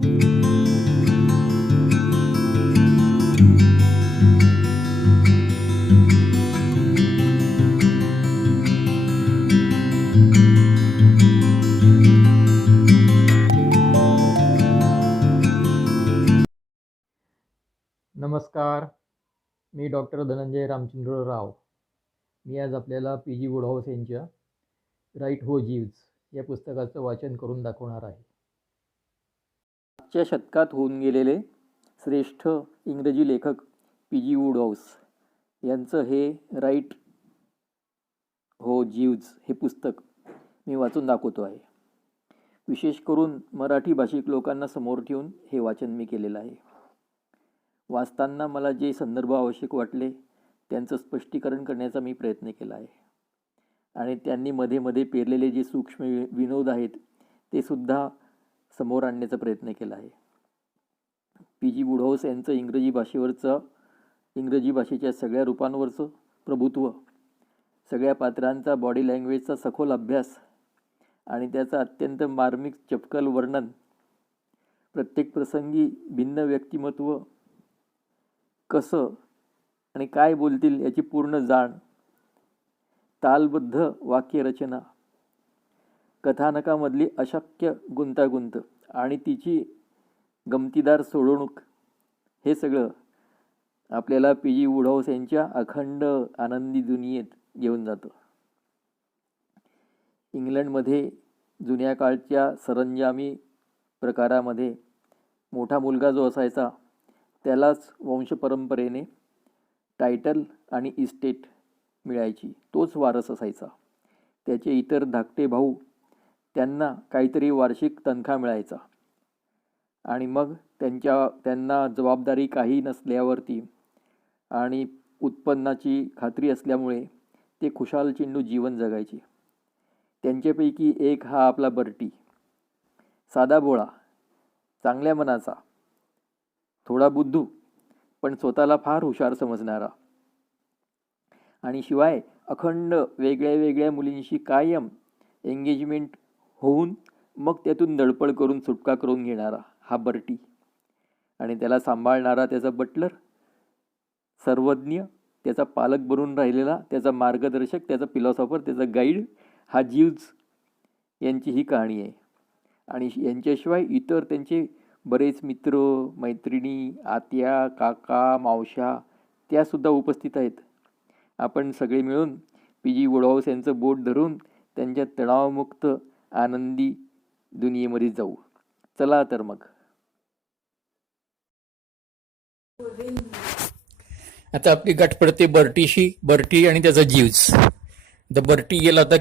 नमस्कार, मी डॉक्टर धनंजय रामचंद्र राव. मी आज आपल्याला पी जी वुडहाऊस यांच्या राईट हो जीव्स या पुस्तकाचं वाचन करून दाखवणार आहे. मागच्या शतकात होऊन गेलेले श्रेष्ठ इंग्रजी लेखक पी जी वुडहाऊस यांचं हे राईट हो जीव्स हे पुस्तक मी वाचून दाखवतो आहे. विशेष करून मराठी भाषिक लोकांना समोर ठेवून हे वाचन मी केलेलं आहे. वाचताना मला जे संदर्भ आवश्यक वाटले त्यांचं स्पष्टीकरण करण्याचा मी प्रयत्न केला आहे आणि त्यांनी मध्ये मध्ये पेरलेले जे सूक्ष्म विनोद आहेत ते सुद्धा समोर आणण्याचा प्रयत्न केला आहे. पी जी वुडहाऊस यांचं इंग्रजी भाषेच्या सगळ्या रूपांवरचं प्रभुत्व, सगळ्या पात्रांचा बॉडी लँग्वेजचा सखोल अभ्यास आणि त्याचं अत्यंत मार्मिक चपकल वर्णन, प्रत्येक प्रसंगी भिन्न व्यक्तिमत्व कसं आणि काय बोलतील याची पूर्ण जाण, तालबद्ध वाक्यरचना, कथानकामधली अशक्य गुंतागुंत आणि तिची गमतीदार सोडवणूक, हे सगळं आपल्याला पी जी वुडहाऊस यांच्या अखंड आनंदी दुनियेत घेऊन जातं. इंग्लंडमध्ये जुन्या काळच्या सरंजामी प्रकारामध्ये मोठा मुलगा जो असायचा त्यालाच वंशपरंपरेने टायटल आणि इस्टेट मिळायची, तोच वारस असायचा. त्याचे इतर धाकटे भाऊ त्यांना काहीतरी वार्षिक तनखा मिळायचा आणि मग त्यांना जबाबदारी काही नसल्यावरती आणि उत्पन्नाची खात्री असल्यामुळे ते खुशाल चिंडू जीवन जगायचे. त्यांच्यापैकी एक हा आपला बर्टी, साधा भोळा, चांगल्या मनाचा, थोडा बुद्धू पण स्वतःला फार हुशार समजणारा आणि शिवाय अखंड वेगळ्या वेगळ्या मुलींशी कायम एंगेजमेंट होऊन मग त्यातून धडपड करून सुटका करून घेणारा हा बर्टी आणि त्याला सांभाळणारा त्याचा बटलर, सर्वज्ञ, त्याचा पालक बनून राहिलेला, त्याचा मार्गदर्शक, त्याचा फिलॉसॉफर, त्याचा गाईड, हा जीव्स यांची ही कहाणी आहे. आणि यांच्याशिवाय इतर त्यांचे बरेच मित्र, मैत्रिणी, आत्या, काका, मावश्या त्यासुद्धा उपस्थित आहेत. आपण सगळे मिळून पी जी वुडहाऊस यांचं बोट धरून त्यांच्या तणावमुक्त आनंदी दुनियेमध्ये जाऊ. चला तर मग. आता आपली गाठ पडते बर्टीशी. बर्टी आणि त्याचा जीव्स. बर्टी गेला होता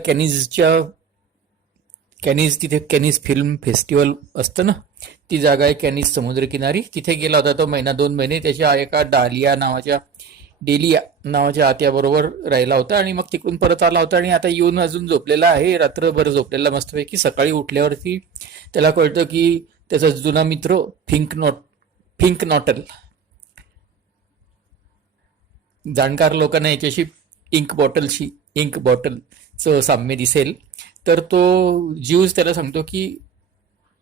तिथे कॅनिज फिल्म फेस्टिवल असतं ना, ती जागा आहे कॅनिज समुद्रकिनारी. तिथे गेला होता तो 1-2 महिने. त्याच्या एका डेलिया नावाच्या आत्याबरोबर राहिला होता आणि मग तिकडून परत आला होता आणि आता येऊन अजून झोपलेला आहे, रात्रभर झोपलेला मस्तपैकी. सकाळी उठल्यावरती त्याला कळतं की त्याचा जुना मित्र पिंक नॉटल, जाणकार लोकांना याच्याशी इंक बॉटलचं साम्य दिसेल, तर तो जीव्स त्याला सांगतो की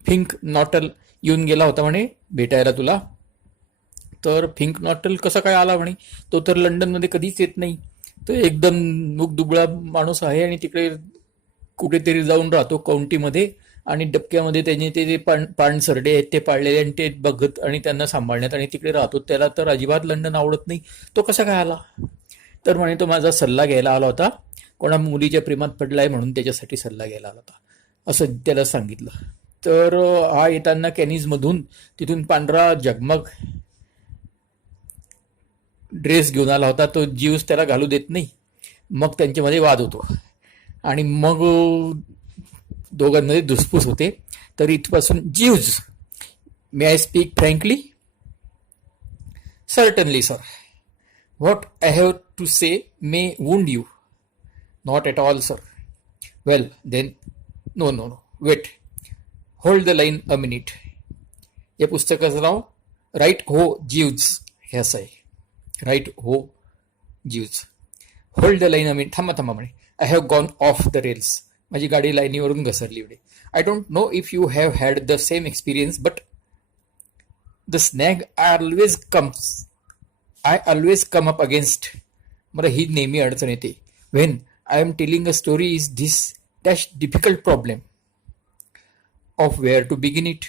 पिंक नॉटल येऊन गेला होता म्हणे भेटायला तुला. तर पिंक नॉटल कसा काय आला म्हणे, तो तर लंडनमध्ये कधीच येत नाही, तो एकदम मुखदुबळा माणूस आहे आणि तिकडे कुठेतरी जाऊन राहतो काउंटीमध्ये आणि डबक्यामध्ये त्याने ते पाणसरडे आहेत ते पाळलेले आणि ते बघत आणि त्यांना सांभाळण्यात आणि तिकडे राहतो. त्याला तर अजिबात लंडन आवडत नाही, तो कसा काय आला. तर म्हणे तो माझा सल्ला घ्यायला आला होता, कोणा मुलीच्या प्रेमात पडलाय म्हणून त्याच्यासाठी सल्ला घ्यायला आला होता, असं त्याला सांगितलं. तर हा येताना कॅनिजमधून तिथून पांढरा जगमग ड्रेस घेऊन आला होता. तो जीव्स त्याला घालू देत नाही. मग त्यांच्यामध्ये वाद होतो आणि मग दोघांमध्ये धुसफूस होते. तर इथपासून Jeeves, may I speak frankly? Certainly sir. What I have to say may wound you? Not at all, sir. Well, then, no. Wait. Hold the line a minute. या पुस्तकाचं नाव राईट हो जीव्स हे असं आहे. Right ho Jeeves. Hold the line a minute. थांबा म्हणे. I have gone off the rails. माझी गाडी लाईनीवरून घसरली म्हणे. I don't know if you have had the same experience, but the snag I always come up against. मला ही नेहमी अडचण येते. When I am telling a story is this dash difficult problem of where to begin it.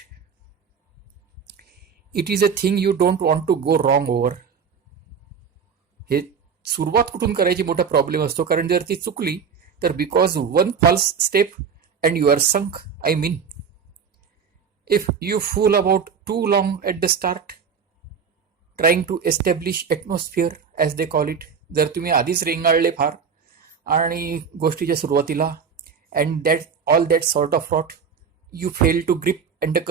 It is a thing you don't want to go wrong over. हे सुरुवात कुठून करायची मोठा प्रॉब्लेम असतो, कारण जर ती चुकली तर because one false step and you are sunk. I mean if you fool about too long at the start trying to establish atmosphere as they call it. जर तुम्ही आधीच रेंगाळले फार आणि गोष्टीच्या सुरुवातीला and that all that sort of rot you fail to grip and the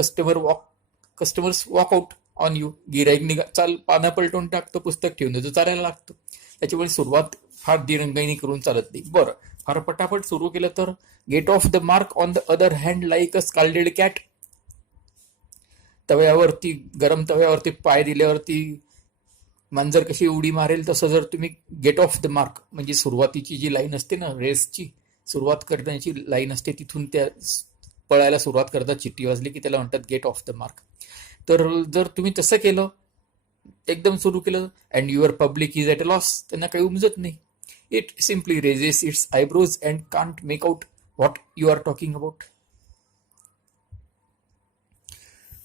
customers walk out on you. गिराईक चाल पानं पलटून टाकतो, पुस्तक ठेवून देतो, चालायला लागतं. त्याच्यामुळे सुरुवात फार दिरंगाईने करून चालत नाही. बरं, फार पटापट सुरू केलं तर get off the mark on the other hand like a scalded cat. तव्यावरती, गरम तव्यावरती पाय दिल्यावरती मांजर कशी उडी मारेल, तसं जर तुम्ही गेट ऑफ द मार्क म्हणजे सुरुवातीची जी लाईन असते ना, रेसची सुरुवात करण्याची लाईन असते, तिथून त्या पळायला सुरुवात करतात, चिठ्ठी वाजली की त्याला म्हणतात गेट ऑफ द मार्क. तर जर तुम्ही तसं केलं, एकदम सुरू केलं and your public is at a loss, त्यांना काही उमजत नाही. It simply raises its eyebrows and can't make out what you are talking about.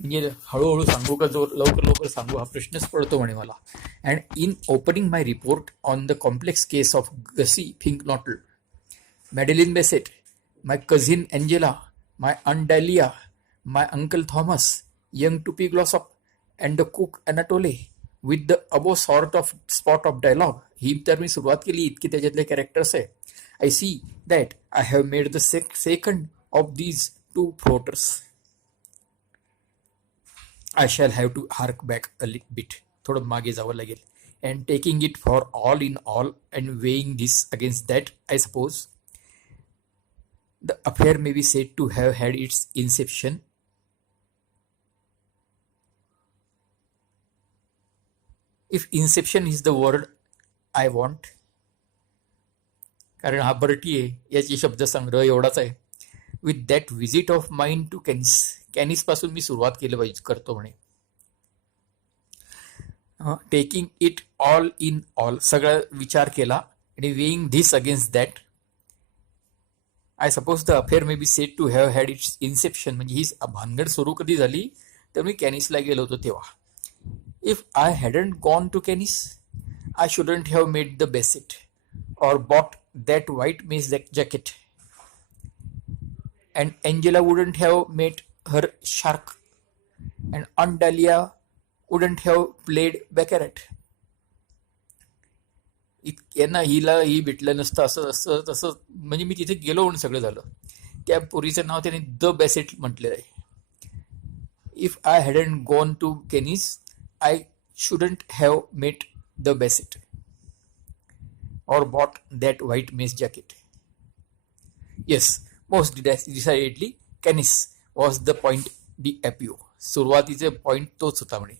म्हणजे हळूहळू सांगू का जो लवकर लवकर सांगू हा प्रश्नच पडतो म्हणे मला. And in opening my report on the complex case of Gussie Fink Nottle, Madeline Bassett, my cousin Angela, my aunt Dahlia, my uncle Thomas, young Tuppy Glossop, and the cook Anatole, with the above sort of spot of dialogue. ही तर मी सुरुवात केली, इतकी त्याच्यातले characters आहे. I see that I have made the second of these two floaters. I shall have to hark back a bit. थोडं मागे जावं लागेल. And taking it for all in all and weighing this against that, I suppose the affair may be said to have had its inception if inception is the word I want. कारण हा Bertie आहे, याची शब्दसंग्रह एवढाच आहे. With that visit of mind to Cannes. Cannes पासून मी सुरुवात केलं पाहिजे करतो म्हणे. Taking it all in all, सगळा विचार केला आणि weighing this against that. I suppose the affair may be said to have had its inception, म्हणजे ही भानगड सुरू कधी झाली तर मी कॅनिसला गेलो होतो तेव्हा. If I hadn't gone to Cannes I shouldn't have made the Bassett or bought that white mesh jacket, and Angela wouldn't have met her shark, and Aunt Dahlia wouldn't have played baccarat. यांना ही भेटलं नसतं, असं असं तसं, म्हणजे मी तिथे गेलो म्हणून सगळं झालं. त्या पोरीचं नाव त्याने द बेसेट म्हटलेलं आहे. If I hadn't gone to Cannes I shouldn't have met the Bassett or bought that white mesh jacket. Yes, most decidedly Canis was the point de apio. सुरुवातीचे पॉइंट तोच होता म्हणे.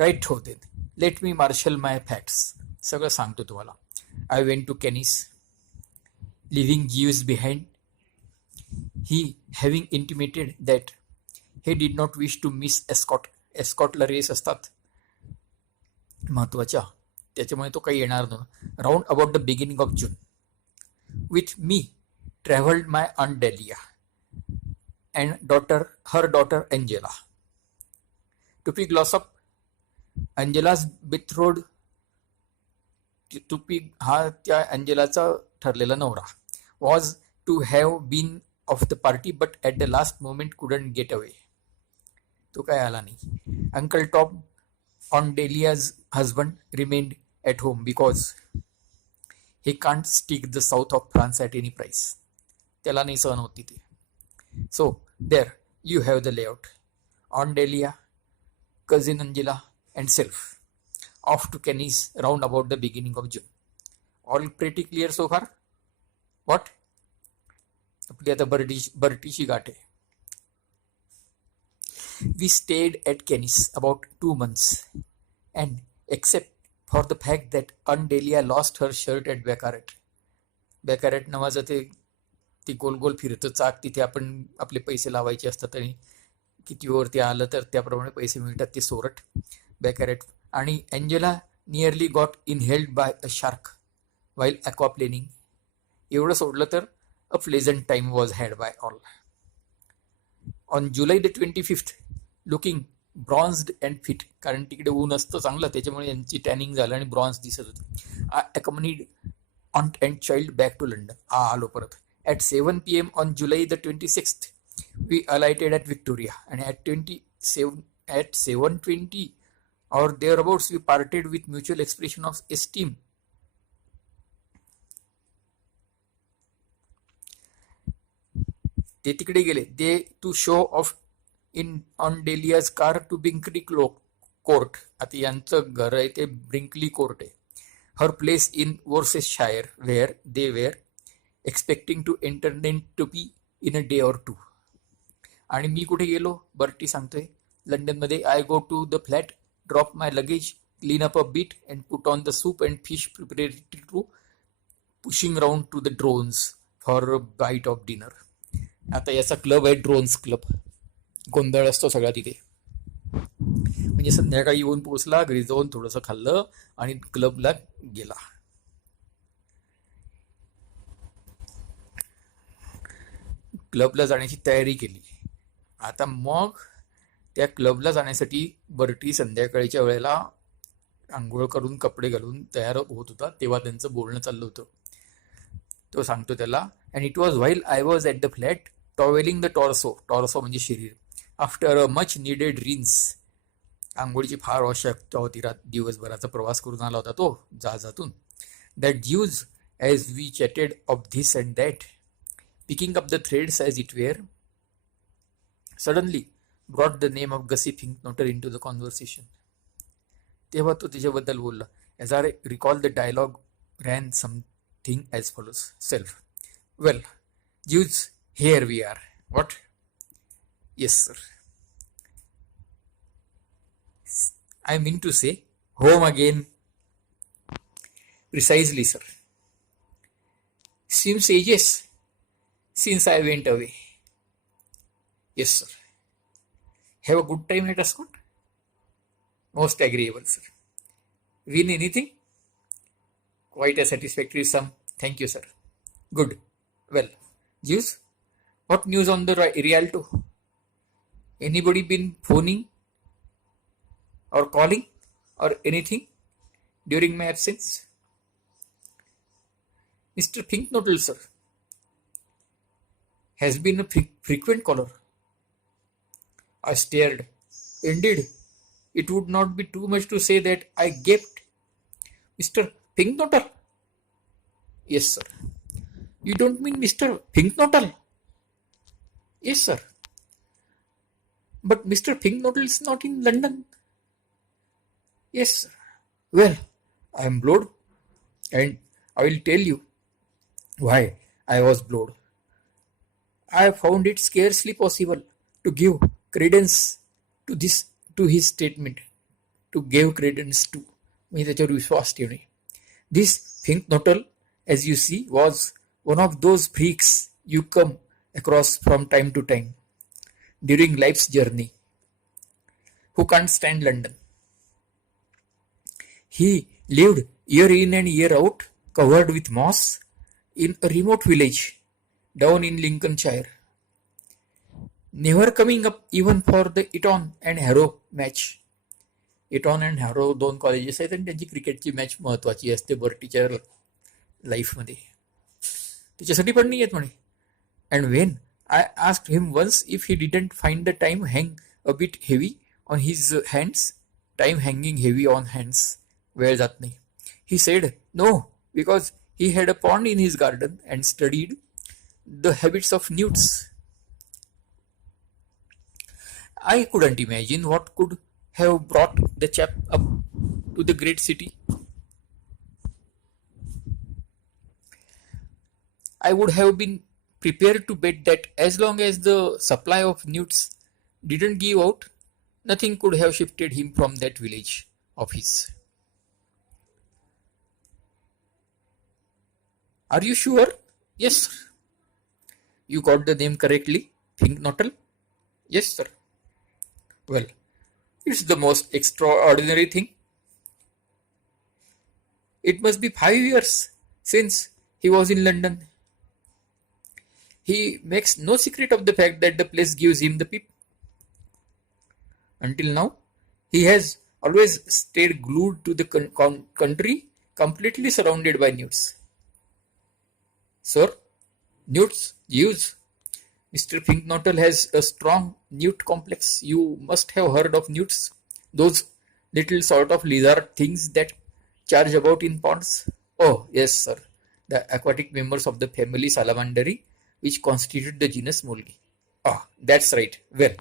राईट होते. Let me marshal my facts. सगळं सांगतो तुम्हाला. I went to Cannes, leaving Jeeves behind, he having intimated that he did not wish to miss Ascot. एस्कॉटला race असतात महत्वाच्या, त्याच्यामुळे तो काही येणार नव्हता. Round about the beginning of June with me travelled my aunt Dahlia and her daughter Angela. Tuppy Glossop, Angela's betrothed. Tuppy हा त्या एंजेलाचा ठरलेला नवरा. Was to have been of the party but at the last moment couldn't get away. तो काय आला नाही. Uncle Tom aunt Dahlia's husband remained at home because he can't stick the south of France at any price. त्याला नाही सहन होती ते. So there you have the layout. Aunt Dahlia, cousin Angela and self off to Canis round about the beginning of June. All pretty clear so far? What? आपली आता बर्टीची गाठ आहे. We stayed at Canis about 2 months and except for the fact that Aunt Dahlia lost her shirt at Baccarat. Baccarat नावाचं ते गोल गोल फिरतं चाक, तिथे आपण आपले पैसे लावायचे असतात आणि कितीवरती आलं तर त्याप्रमाणे पैसे मिळतात ते सोरट बॅकॅरेट. आणि Angela nearly got inhaled by a shark while aquaplaning. एवढं सोडलं तर a pleasant time was had by all. On July the 25th looking bronzed and fit, कारण तिकडे ऊन असतं चांगलं त्याच्यामुळे यांची टॅनिंग झालं आणि ब्रॉन्झ दिसत होती. अकमनीड aunt and child back to London. आलो परत. At 7 p.m. on July the 26th, we alighted at Victoria, and at 7:20 or thereabouts we parted with mutual expression of esteem. ते तिकडे गेले. They to show off in on Delia's car to Brinkley Court. आता यांचं घर आहे ते ब्रिंकली court आहे. Her place in Worcestershire, where they were expecting to enter to be in a day or two. आणि मी कुठे गेलो? बर्टी सांगतोय, लंडनमध्ये. I go to the flat, drop my luggage, clean up a bit and put on the soup and fish preparatory to pushing round to the Drones for a bite of dinner. आता याचा club आहे drones club. गोंधळ असतो सगळा तिथे. म्हणजे संध्याकाळी येऊन पोचला, घरी जाऊन थोडंसं खाल्लं आणि क्लबला गेला. क्लबला जाण्याची तयारी केली. आता मग त्या क्लबला जाण्यासाठी बर्टी संध्याकाळीच्या वेळेला आंघोळ करून कपडे घालून तयार होत होता, तेव्हा त्यांचं बोलणं चाललं होतं. तो सांगतो त्याला, and it was while I was at the flat towelling the torso म्हणजे शरीर, after a much needed rinse. आंघोळीची फार आवश्यकता होती. दिवसभराचा प्रवास करून आला होता तो जहाजातून. That Jeeves as we chatted of this and that, picking up the threads as it were, suddenly brought the name of Gussie Fink Nottle into the conversation. तेव्हा तो त्याच्याबद्दल बोलला. As are recall the dialogue ran something as follows. Self, well Jeeves, here we are. What? Yes sir. I mean to say, home again. Precisely, sir. Seems ages since I went away. Yes, sir. Have a good time at Ascot? Most agreeable, sir. Win anything? Quite a satisfactory sum. Thank you, sir. Good. Well, Jeeves, what news on the Rialto? Anybody been phoning or calling or anything during my absence? Mr. Finknottle, sir, has been a frequent caller. I stared. Indeed, it would not be too much to say that I gaped. Mr. Finknottle? Yes, sir. You don't mean Mr. Finknottle? Yes, sir. But Mr. Finknottle is not in London. Yes, sir. Well, I am blowed, and I will tell you why I was blowed. I found it scarcely possible to give credence to his statement. To give credence to. म्हणजे त्याच्यावर विश्वास ठेवणे. This Finknottle, as you see, was one of those freaks you come across from time to time during life's journey, who can't stand London. He lived year in and year out, covered with moss, in a remote village down in Lincolnshire, never coming up even for the Eton and Harrow match. Eton and Harrow दोन colleges आहेत आणि त्यांची क्रिकेटची match महत्वाची असते बर्टीच्या लाईफमध्ये. त्याच्यासाठी पण नाही येत म्हणे. And when I asked him once if he didn't find the time hang a bit heavy on his hands, time hanging heavy on hands, वेळ जात नाही. He said no, because he had a pond in his garden and studied the habits of newts. I couldn't imagine what could have brought the chap up to the great city. I would have been prepared to bet that as long as the supply of newts didn't give out, nothing could have shifted him from that village of his. Are you sure? Yes, sir. You got the name correctly, Finknottle? Yes, sir. Well, it's the most extraordinary thing. It must be 5 years since he was in London. He makes no secret of the fact that the place gives him the pip. Until now, he has always stayed glued to the country, completely surrounded by newts. Sir, newts, Jews. Mr. Finknottle has a strong newt complex. You must have heard of newts. Those little sort of lizard things that charge about in ponds. Oh, yes, sir. The aquatic members of the family Salamanderi, which constitute the genus Mulgi. Ah, that's right. Well,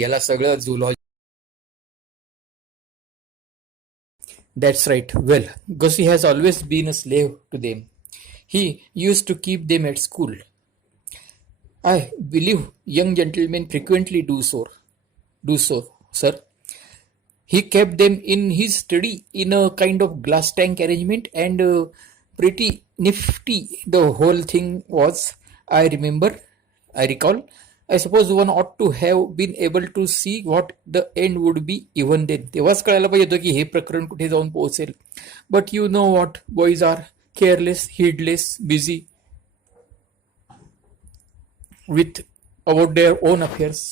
याला सगळं zoology. That's right. Well, Gussie has always been a slave to them. He used to keep them at school. I believe young gentlemen frequently do so. Do so, sir. He kept them in his study in a kind of glass tank arrangement, and pretty nifty the whole thing was. I recall. I suppose one ought to have been able to see what the end would be even then. तेव्हाच कळायला पाहिजे होतं की हे प्रकरण कुठे जाऊन पोहोचेल. But you know what boys are, careless, heedless, busy with about their own affairs.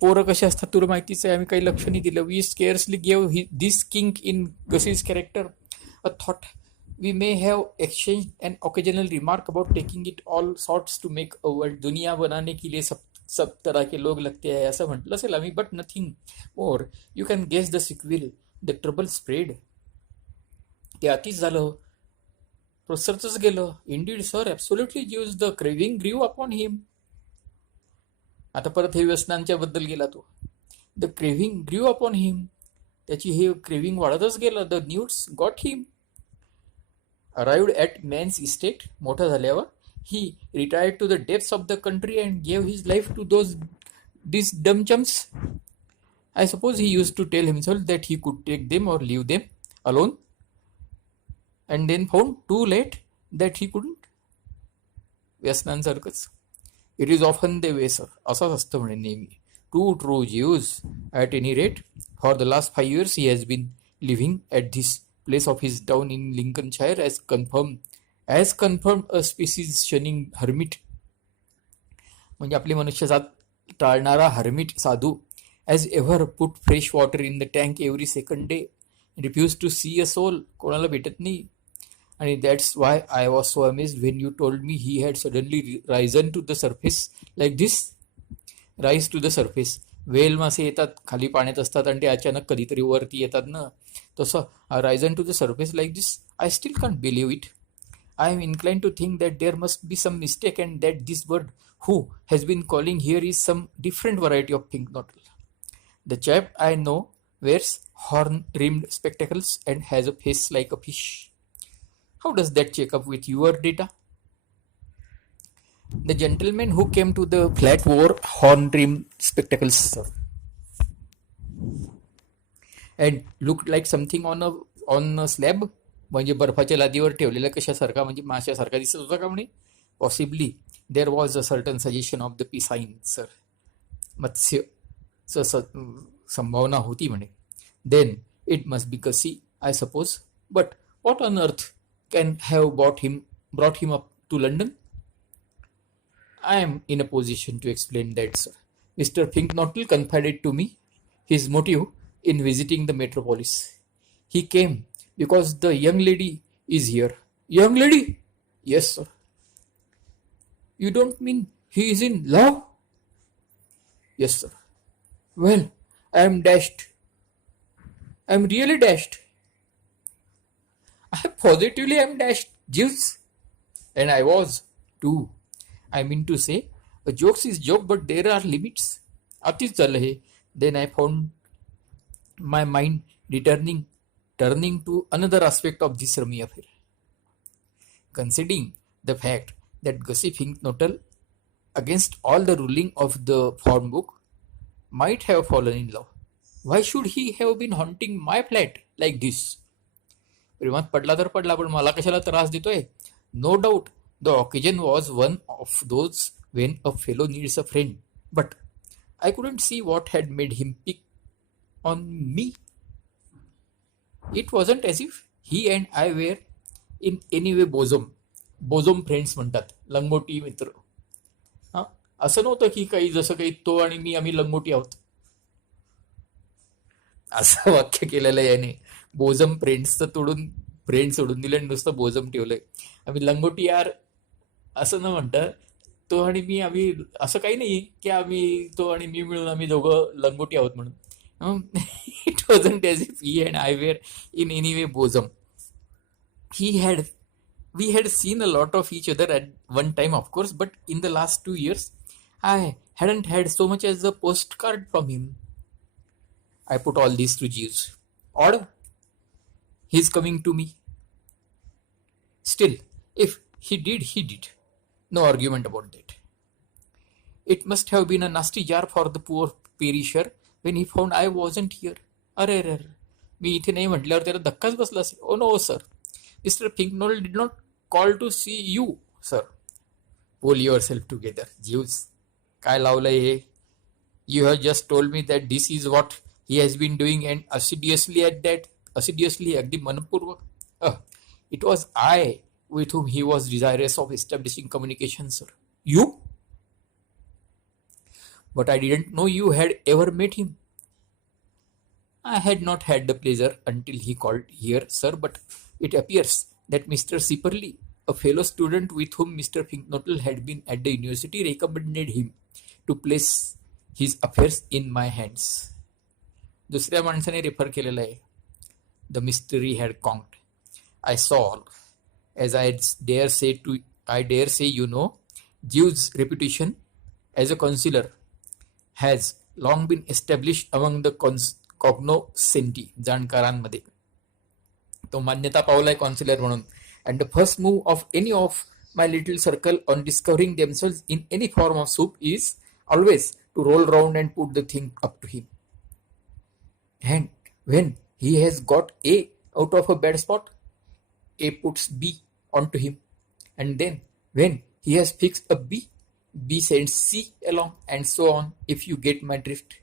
पोरं कशी असतात तुला माहितीच आहे. आम्ही काही लक्ष नाही दिलं. We scarcely gave this kink in Gussie's character a thought. We may have exchanged an occasional remark about taking it all sorts to make a world. दुनिया बनाने के लिए सब तरह के लोग लगते हैं असं म्हटलं असेल आम्ही. But nothing more. You can guess the sequel. The trouble spread. ते अतिच झालं. प्रसरतच गेलं. Indeed sir, absolutely Jeeves. The craving grew upon him. आता परत हे व्यसनांच्या बद्दल गेला तो. The craving grew upon him. त्याची हे क्रेविंग वाढतच गेलं. The newts got him. Arrived at man's estate, मोठा झाल्यावर, he retired to the depths of the country and gave his life to these dumb chumps. I suppose he used to tell himself that he could take them or leave them alone, and then found too late that he couldn't. व्यसनांसारखंच. It is often the way, sir. असंच असतं म्हणे नेहमी. Two true Jews. At any rate, for the last 5 years he has been living at this place of his down in Lincolnshire as confirmed a species shunning hermit. म्हणजे आपली मनुष्यजात टाळणारा hermit साधू. As ever put fresh water in the tank every second day. Refused to see a soul. कोणाला भेटत नाही. आणि that's why I was so amazed when you told me he had suddenly risen to the surface like this. Rise to the surface. वेल मासे येतात, खाली पाण्यात असतात आणि ते अचानक कधीतरी वरती येतात ना, तसं risen to the surface like this. I still can't believe it. I am incline to think that there must be some mistake and that this bird who has been calling here is some different variety of Finknottle. The chap I know wears horn-rimmed spectacles and has a face like a fish. How does that check up with your data? The gentleman who came to the flat wore horn-rimmed spectacles, sir, and looked like something on a slab. म्हणजे बर्फाच्या लादीवर ठेवलेल्या कशासारखा, म्हणजे माशासारखा दिसत होता का म्हणे. Possibly there was a certain suggestion of the piscine, sir. मत्स्यचं संभावना होती म्हणे. Then it must be Gussie, I suppose. But what on earth can have brought him up to London? I am in a position to explain that, sir. Mr. Finknottle confided to me his motive in visiting the metropolis. He came because the young lady is here. Young lady? Yes, sir. You don't mean he is in love? Yes, sir. Well, I am dashed. I am really dashed. I positively am dashed, Jeeves. And I was, too. I mean to say, a joke is joke, but there are limits. अतिच झालं हे. Then I found my mind turning to another aspect of this rummy affair. Considering the fact that Gussie Finknottle, against all the ruling of the form book, might have fallen in love, why should he have been haunting my flat like this? प्रेमात पडला तर पडला, पण मला कशाला त्रास देतोय? No doubt the occasion was one of those when a fellow needs a friend, but I couldn't see what had made him pick on me. It wasn't as if he and I were in any way bosom friends म्हणतात, लंगोटी मित्र. हा, असं नव्हतं की काही जसं काही तो आणि मी आम्ही लंगोटी आहोत, असं वाक्य केलेलं आहे याने. बोजम फ्रेंड्सचं तोडून फ्रेंड सोडून दिलं आणि नुसतं बोजम ठेवलंय. आम्ही लंगोटी यार असं न म्हणतं, तो आणि मी आम्ही असं काही नाही की आम्ही तो आणि मी मिळून आम्ही दोघं लंगोटी आहोत म्हणून. It wasn't as if he and I were in any way bosom. he had we had seen a lot of each other at one time, of course, but in the last 2 years I hadn't had so much as a postcard from him. I put all this to Jeeves. Odd, he's coming to me. Still, if he did. No argument about that. It must have been a nasty jar for the poor perisher when he found I wasn't here. अरे मी इथे नाही म्हटल्यावर त्याला धक्काच बसला असेल. Oh no sir, Mr. Pinknell did not call to see you, sir. Pull yourself together, Jeeves. काय लावलंय हे? You have just told me that this is what he has been doing and assiduously अगदी मनपूर्वक. It was I with whom he was desirous of establishing communication, sir. You? But I didn't know you had ever met him. I had not had the pleasure until he called here, sir, but it appears that Mr. Sipperley, a fellow student with whom Mr. Pinknottle had been at the university, recommended him to place his affairs in my hands. दुसऱ्या माणसाने refer केलेलं आहे. The mystery had conked. I saw, as I dare say, you know, Jeeves' reputation as a counselor has long been established among the cognoscenti, जाणकारांमध्ये. तो मान्यता पावलाय counsellor म्हणून. And the first move of any of my little circle on discovering themselves in any form of soup is always to roll round and put the thing up to him. And when he has got A out of a bad spot, A puts B onto him. And then when he has fixed a B, B sends C along, and so on, if you get my drift.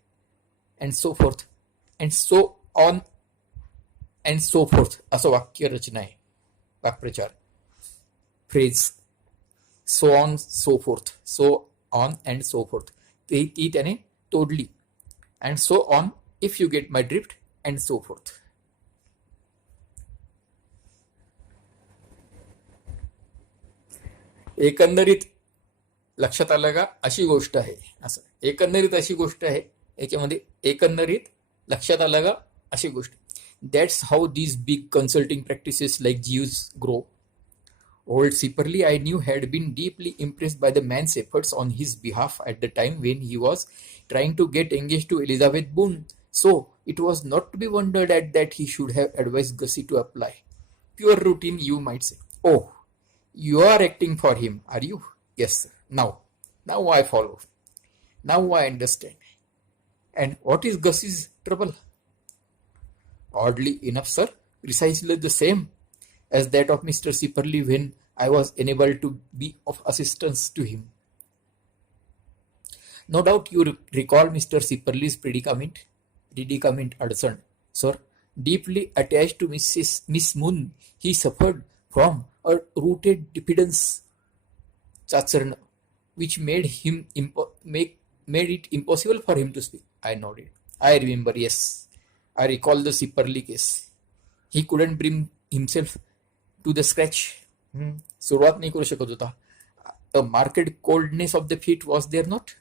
And so forth. And so on and so forth. असं वाक्य रचना आहे, वाक्प्रचार, phrase. So on so fourth, so on and so fourth. ती त्याने तोडली. And so on if you get my drift and so fourth. एकंदरीत लक्षात आलं का? अशी गोष्ट आहे. असं एकंदरीत अशी गोष्ट आहे याच्यामध्ये. एकंदरीत लक्षात आलं का? अशी गोष्ट. That's how these big consulting practices like Jeeves grow. Old Sipperley, I knew, had been deeply impressed by the man's efforts on his behalf at the time when he was trying to get engaged to Elizabeth Boone. So it was not to be wondered at that he should have advised Gussie to apply. Pure routine, you might say. Oh, you are acting for him, are you? Yes, sir. Now I follow. Now I understand. And what is Gussie's trouble? Oddly enough, sir, precisely the same as that of Mr. Sipperley when I was unable to be of assistance to him. No doubt you recall Mr. Sipperley's predicament, अडचण, sir. Deeply attached to Miss Moon, he suffered from a rooted diffidence, चाचरण, which made it impossible for him to speak. I nodded. I remember, yes. I recall the Sipperley case. He couldn't bring himself to the scratch. सुरुवात नाही करू शकत होता. A marked coldness of the feet was there not?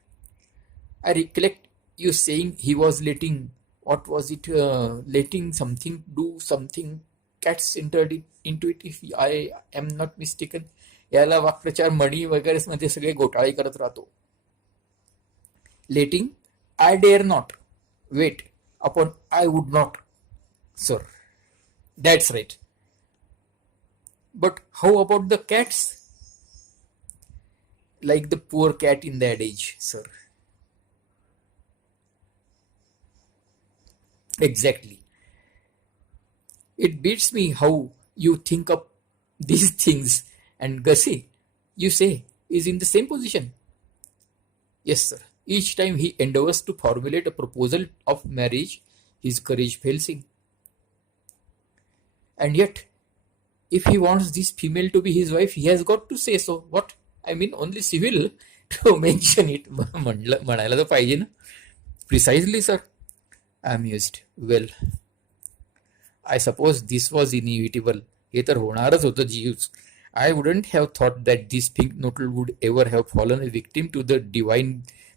I recollect you saying he was letting, what was it, letting something do something. Cats entered into it, if I am not mistaken. याला वाक्प्रचार मणी वगैरे मध्ये सगळे घोटाळे करत राहतो. Letting, I dare not wait upon I would not, sir. That's right. But how about the cats? Like the poor cat in the adage, sir. Exactly. It beats me how you think up these things. And Gussie, you say, is in the same position. Yes, sir. Each time he endeavors to formulate a proposal of marriage, his courage fails him. And yet, if he wants this female to be his wife, he has got to say so. What? I mean, only civil to mention it. म्हणायला तर पाहिजे ना. Precisely, sir. Amused. Well, I suppose this was inevitable. हे तर होणारच होतं, Jeeves. I wouldn't have thought that this pink noodle would ever have fallen a victim to the divine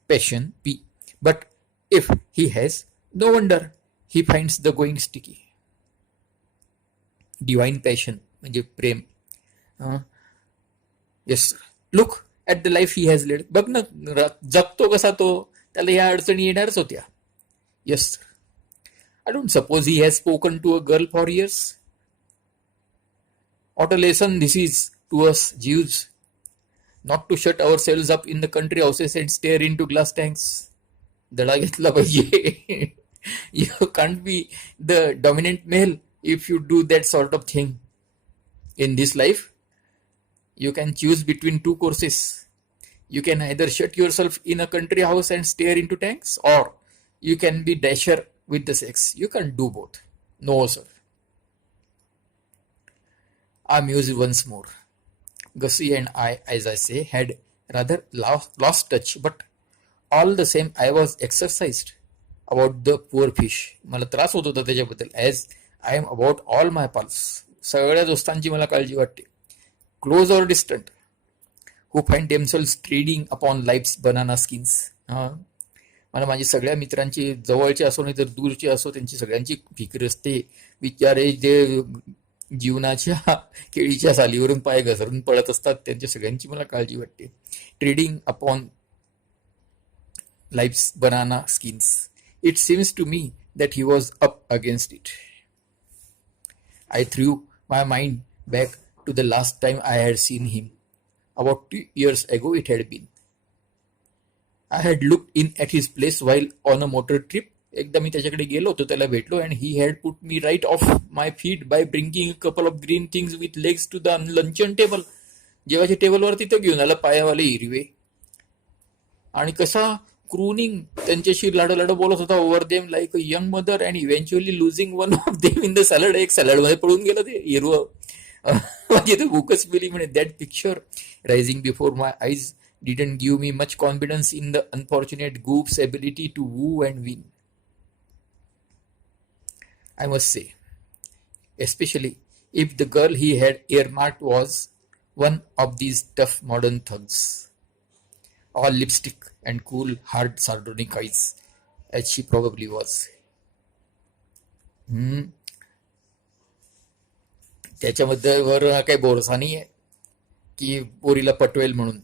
passion P. But if he has, no wonder he finds the going sticky. Divine passion म्हणजे प्रेम. Yes, look at the life he has led. बघ ना, जगतो कसा तो, त्याला या अडचणी येणारच होत्या. Yes, I don't suppose he has spoken to a girl for years. What a lesson this is to us Jews, not to shut ourselves up in the country houses and stare into glass tanks. धडा घेतला पाहिजे. You can't be the dominant male if you do that sort of thing. In this life, you can choose between two courses. You can either shut yourself in a country house and stare into tanks, or you can be dasher with the sex. You can't do both. No, sir. I mused once more. Gussie and I, as I say, had rather lost touch, but all the same, I was exercised about the poor fish. मला त्रास होत होता त्याच्याबद्दल. As I am about all my pals. सगळ्या दोस्तांची मला काळजी वाटते. Close or distant, who find themselves trading upon life's banana skins. मला माझी सगळ्या मित्रांची, जवळचे असो नाही तर दूरचे असो, त्यांची सगळ्यांची फिकर असते. बिचारे जे जीवनाच्या केळीच्या सालीवरून पाय घसरून पडत असतात, त्यांच्या सगळ्यांची मला काळजी वाटते. Treading upon life's banana skins. It seems to me that he was up against it. I threw my mind back to the last time I had seen him. About 2 years ago it had been. I had looked in at his place while on a motor trip. एकदा मी त्याच्याकडे गेलो होतो, त्याला भेटलो, and he had put me right off my feet by bringing a couple of green things with legs to the luncheon table. जेवाच्या टेबलवर तिथं घेऊन आला पायावाले हिरवे. आणि कसा क्रूनिंग त्यांच्याशी लाडो बोलत होता. Over them like a young mother, and eventually losing one of them in the salad. एक सॅलड मध्ये पडून गेलं ते हिरवं. म्हणजे ते भूकच मिली म्हणे. That picture rising before my eyes didn't give me much confidence in the unfortunate goof's ability to woo and win, I must say, especially if the girl he had earmarked was one of these tough modern thugs, all lipstick and cool, hard, sardonic eyes, as she probably was. त्याच्याबद्दल काही भरोसा नाही आहे की पोरीला पटवेल म्हणून.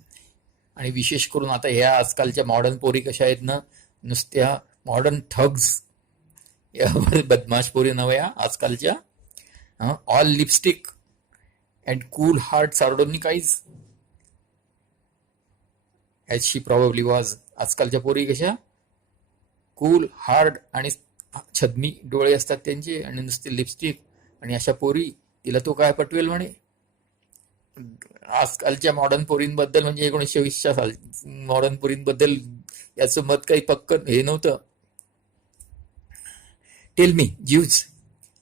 आणि विशेष करून आता ह्या आजकालच्या मॉडर्न पोरी कशा आहेत ना, नुसत्या मॉडर्न थग्स, बदमाश पोरी नव्या आजकालच्या. All lipstick and cool hard sardonic eyes as she probably was. आजकालच्या पोरी कशा कूल हार्ड आणि छदमी डोळे असतात त्यांचे, आणि नुसते लिपस्टिक. आणि अशा पोरी तिला तो काय पटवेल म्हणे. आजकालच्या मॉडर्न पोरींबद्दल, म्हणजे 1920च्या साल मॉडर्न पोरींबद्दल याचं मत काही पक्क हे नव्हतं. Tell me, Jeeves,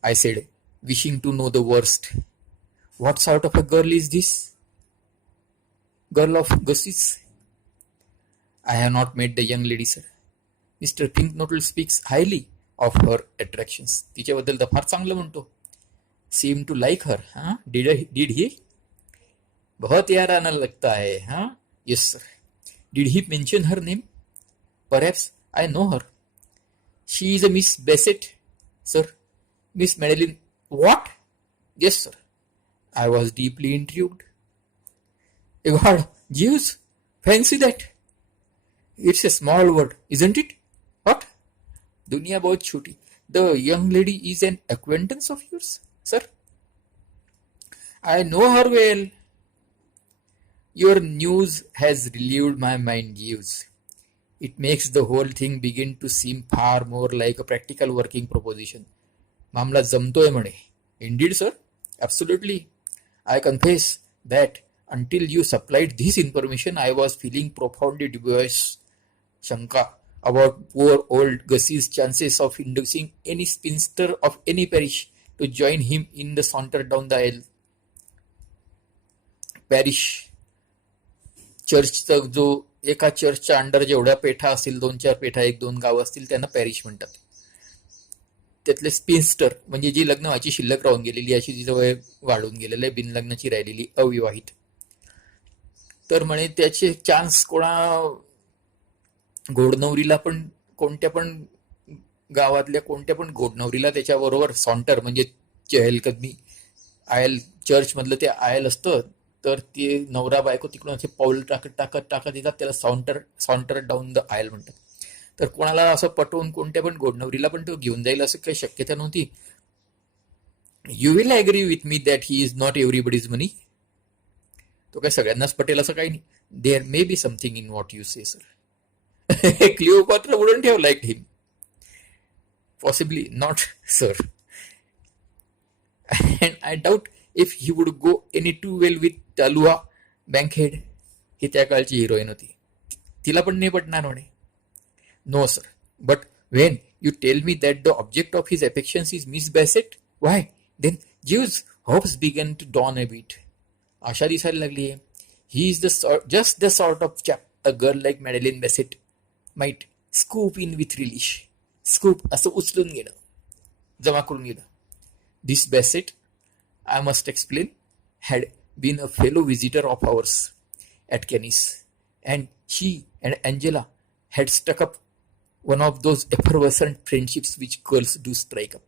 I said, wishing to know the worst. What sort of a girl is this? Girl of Gussie's? I have not met the young lady, sir. Mr. Pinknottle speaks highly of her attractions. तिच्याबद्दल तर फार चांगलं म्हणतो. Seem to like her, huh? Did he? बहुत यार आना लगता है, हाँ? Yes, sir. Did he mention her name? Perhaps I know her. She is a Miss Bassett, sir. Miss Madeline. What? Yes, sir. I was deeply intrigued. God, Jeeves, fancy that. It's a small word, isn't it? What? दुनिया बहुत छोटी. The young lady is an acquaintance of yours, sir? I know her well. Your news has relieved my mind, Jeeves. It makes the whole thing begin to seem far more like a practical working proposition. मामला जमतोय म्हणे. Indeed, sir. Absolutely. I confess that until you supplied this information, I was feeling profoundly dubious शंका about poor old Gussie's chances of inducing any spinster of any parish to join him in the saunter down the aisle. Parish चर्चचा जो एका चर्चच्या under जेवढ्या पेठा असतील, 2-4 पेठा, 1-2 गावं असतील, त्यांना पॅरिश म्हणतात. त्यातले स्पिन्स्टर म्हणजे जी लग्न व्हायची शिल्लक राहून गेलेली, अशी जिचं वय वाढून गेलेलं आहे, बिनलग्नाची राहिलेली, अविवाहित, तर म्हणे त्याचे चान्स कोणा घोडनवरीला पण, कोणत्या पण गावातल्या कोणत्या पण घोडनवरीला त्याच्याबरोबर सॉन्टर म्हणजे चहलकदमी आयल, चर्च मधलं ते आयल असतं, तर ते नवरा बायको तिकडून असे पाऊल टाकत टाकत टाकत येतात, त्याला सॉन्टर डाऊन द आयल म्हणतात. तर कोणाला असं पटवून कोणत्या पण घोडनवरीला पण तो घेऊन जाईल असं काही शक्यता नव्हती. You will agree with me that he is not everybody's money. तो काय सगळ्यांनाच पटेल असं काही नाही. There may be something in what you say, sir. Cleopatra wouldn't have liked him. Possibly not, sir. And I doubt if he would go any too well with Talua Bankhead. ही त्या काळची heroine होती. तिला पण नाही पटणार म्हणे. No, sir. But when you tell me that the object of his affections is Miss Bassett, why, then Jew's hopes began to dawn a bit. आशा दिसायला लागली आहे. He is just the sort of chap a girl like Madeline Bassett might scoop in with relish. Scoop असं उचलून घेणं, जमा करून घेणं. This Bassett, I must explain, had been a fellow visitor of ours at Kennis, and she and Angela had struck up one of those effervescent friendships which girls do strike up.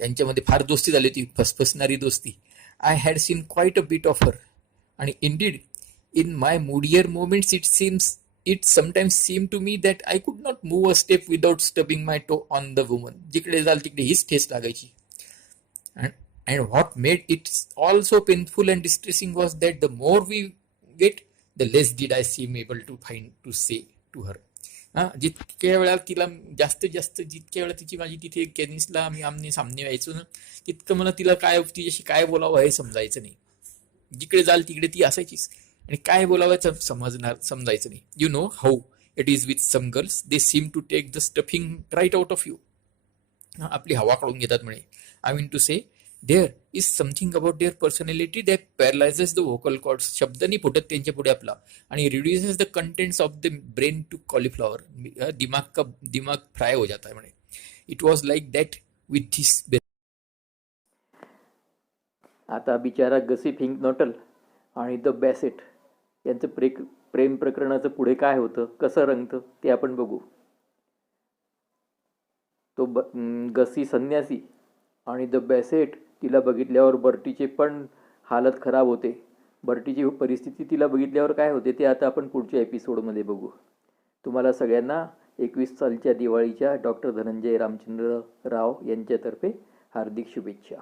त्यांच्यामध्ये फार दोस्ती झाली होती, फसफसणारी दोस्ती. I had seen quite a bit of her, and indeed in my moodier moments it sometimes seemed to me that I could not move a step without stubbing my toe on the woman. जिकडे जाल तिकडे हीच ठेस लागायची. And what made it all so painful and distressing was that the more we get, the less did I seem able to find to say to her. जितक्या वेळा तिला जितक्या वेळा तिची माझी तिथे केनिसला आम्ही आमने सामने व्हायचो ना, तितकं मला तिच्याशी काय बोलावं हे समजायचं नाही. जिकडे जाल तिकडे ती असायचीच, आणि काय बोलावं समजायचं नाही. You know how it is with some girls, they seem to take the stuffing right out of you. आपली हवा काढून घेतात म्हणे. I mean to say, there is something about their personality that paralyses the vocal cords. शब्द नाही फुटत त्यांच्या पुढे आपला, आणि reduces the contents of the brain to cauliflower. दिमाग फ्राय हो जाता है म्हणे. It was like that with this. आता बिचारा गसी फिंकनॉटल आणि द बॅसेट यांचं प्रेम प्रकरणाचं पुढे काय होतं, कसं रंगतं ते आपण बघू. तो गसी संन्यासी आणि द बॅसेट, तिला बघितल्यावर बर्टीचे पण हालत खराब होते. बर्टीची परिस्थिती तिला बघितल्यावर काय होते ते आता आपण पुढच्या एपिसोडमध्ये बघू. तुम्हाला सगळ्यांना 21 सालच्या दिवाळीच्या डॉक्टर धनंजय रामचंद्र राव यांच्यातर्फे हार्दिक शुभेच्छा.